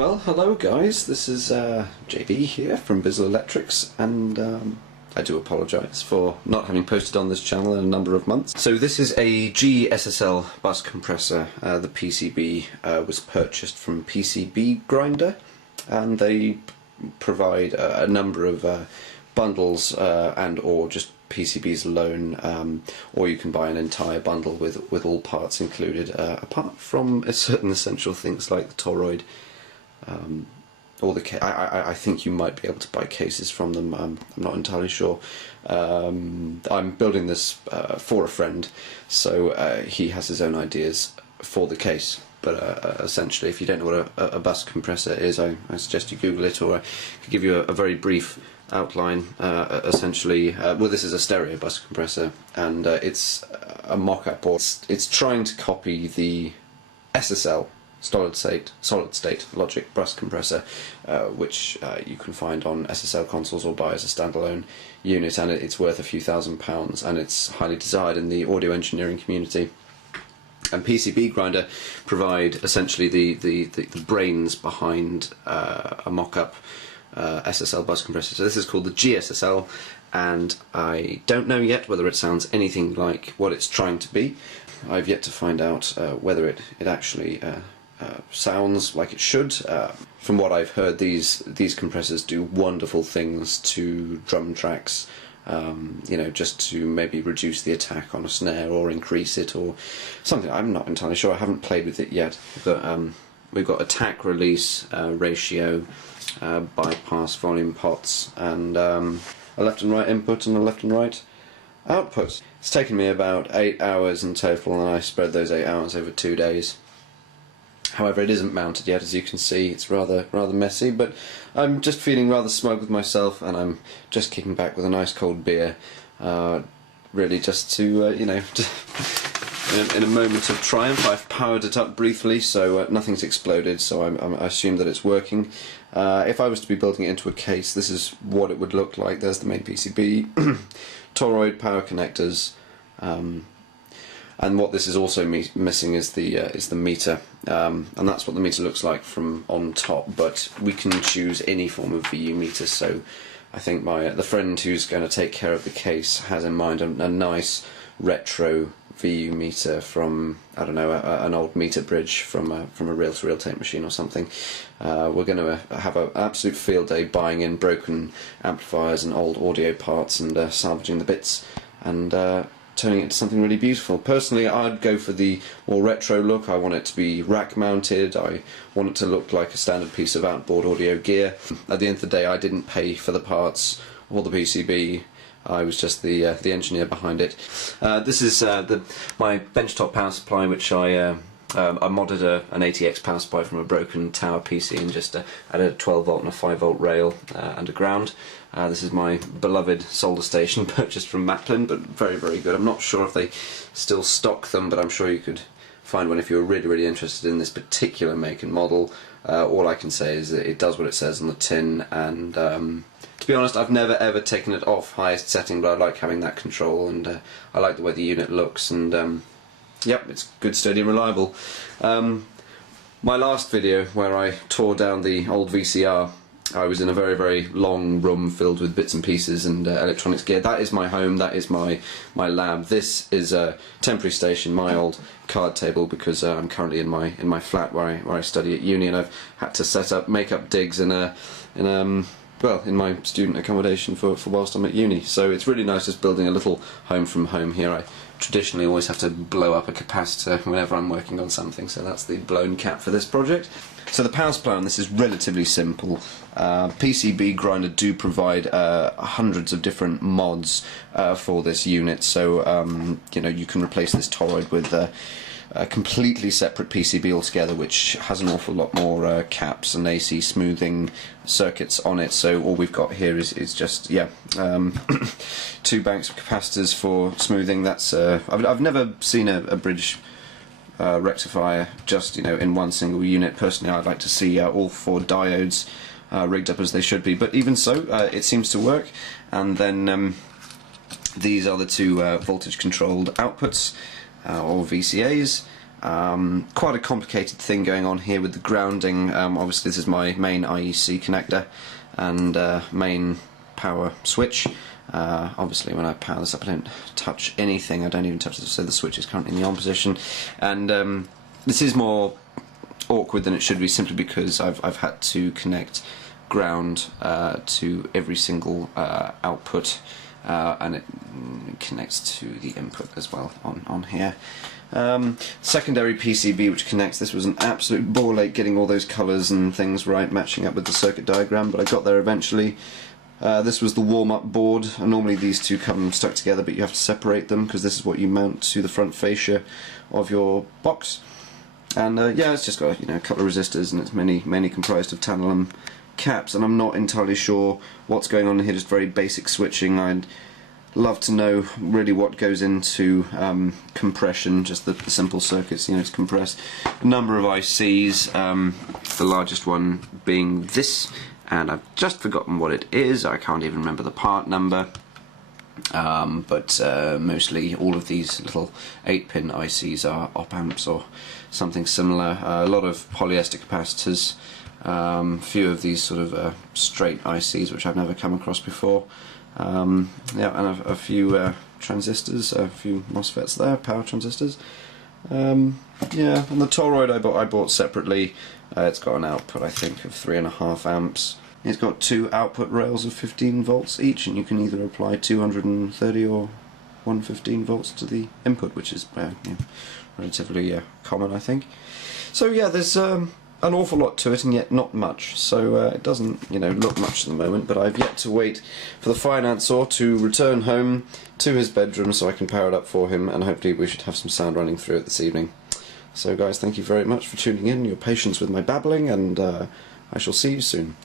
Well, hello guys, this is JB here from Bizzle Electrics, and I do apologise for not having posted on this channel in a number of months. So this is a GSSL Buss Compressor. The PCB was purchased from PCB Grinder, and they provide a number of bundles and or just PCBs alone, or you can buy an entire bundle with all parts included, apart from certain essential things like the toroid. Or I think you might be able to buy cases from them. I'm not entirely sure. I'm building this for a friend, so he has his own ideas for the case. But essentially, if you don't know what a bus compressor is, I suggest you Google it, or I could give you a very brief outline. Essentially, well, this is a stereo bus compressor, and it's a mock-up, or it's trying to copy the SSL solid state logic bus compressor, which you can find on SSL consoles or buy as a standalone unit, and it's worth a few £1000s, and it's highly desired in the audio engineering community. And PCB Grinder provide essentially the brains behind a mock-up SSL bus compressor. So this is called the GSSL, and I don't know yet whether it sounds anything like what it's trying to be. I've yet to find out whether it actually sounds like it should. From what I've heard, these compressors do wonderful things to drum tracks, you know, just to maybe reduce the attack on a snare or increase it or something. I'm not entirely sure, I haven't played with it yet, but we've got attack release ratio, bypass volume pots, and a left and right input and a left and right output. It's taken me about 8 hours in total, and I spread those 8 hours over 2 days. However, it isn't mounted yet, as you can see. It's rather messy, but I'm just feeling rather smug with myself, and I'm just kicking back with a nice cold beer, really just to, you know, in a moment of triumph. I've powered it up briefly, so nothing's exploded, so I assume that it's working. If I was to be building it into a case, this is what it would look like. There's the main PCB, toroid power connectors, and what this is also missing is the meter, and that's what the meter looks like from on top. But we can choose any form of VU meter. So I think the friend who's going to take care of the case has in mind a nice retro VU meter from, I don't know, an old meter bridge from a reel-to-reel tape machine or something. We're going to have an absolute field day buying in broken amplifiers and old audio parts and salvaging the bits and turning it into something really beautiful. Personally, I'd go for the more retro look. I want it to be rack mounted. I want it to look like a standard piece of outboard audio gear. At the end of the day, I didn't pay for the parts or the PCB. I was just the engineer behind it. This is my benchtop power supply, which I modded an ATX power supply from a broken tower PC and just added a 12 volt and a 5 volt rail underground. This is my beloved solder station, purchased from Maplin, but very good. I'm not sure if they still stock them, but I'm sure you could find one if you were really interested in this particular make and model. All I can say is that it does what it says on the tin, and to be honest, I've never ever taken it off highest setting, but I like having that control, and I like the way the unit looks, and yep, it's good, steady, reliable. My last video, where I tore down the old VCR, I was in a very long room filled with bits and pieces and electronics gear. That is my home, that is my lab. This is a temporary station, my old card table, because I'm currently in my flat where I study at uni, and I've had to set up, make up digs in my student accommodation for whilst I'm at uni. So it's really nice just building a little home from home here. I traditionally always have to blow up a capacitor whenever I'm working on something, so that's the blown cap for this project. So the power supply on this is relatively simple. PCB Grinder do provide hundreds of different mods for this unit, so you know, you can replace this toroid with a completely separate PCB altogether, which has an awful lot more caps and AC smoothing circuits on it. So all we've got here is just 2 banks of capacitors for smoothing. That's I've never seen a bridge rectifier just, you know, in one single unit. Personally, I'd like to see all 4 diodes rigged up as they should be, but even so, it seems to work. And then these are the 2 voltage controlled outputs, or VCAs, Quite a complicated thing going on here with the grounding. Obviously this is my main IEC connector and main power switch. Obviously when I power this up I don't touch anything, I don't even touch this, so the switch is currently in the on position, and this is more awkward than it should be simply because I've had to connect ground to every single output, and it connects to the input as well on here. Secondary PCB which connects, this was an absolute ball ache getting all those colours and things right, matching up with the circuit diagram, but I got there eventually. This was the warm-up board, and normally these two come stuck together, but you have to separate them because this is what you mount to the front fascia of your box. And yeah, it's just got a couple of resistors, and it's mainly comprised of tantalum caps, and I'm not entirely sure what's going on here, just very basic switching. I'd love to know really what goes into compression, just the simple circuits, to compress a number of ICs, the largest one being this, and I've just forgotten what it is, I can't even remember the part number, but mostly all of these little 8-pin ICs are op-amps or something similar, a lot of polyester capacitors, few of these sort of straight ICs which I've never come across before. Yeah, and a few transistors, a few MOSFETs there, power transistors. Yeah, and the toroid I bought separately. It's got an output, I think, of 3.5 amps. It's got two output rails of 15 volts each, and you can either apply 230 or 115 volts to the input, which is relatively common, I think. So yeah, there's an awful lot to it, and yet not much, so it doesn't look much at the moment, but I've yet to wait for the financier to return home to his bedroom so I can power it up for him, and hopefully we should have some sound running through it this evening. So guys, thank you very much for tuning in, your patience with my babbling, and I shall see you soon.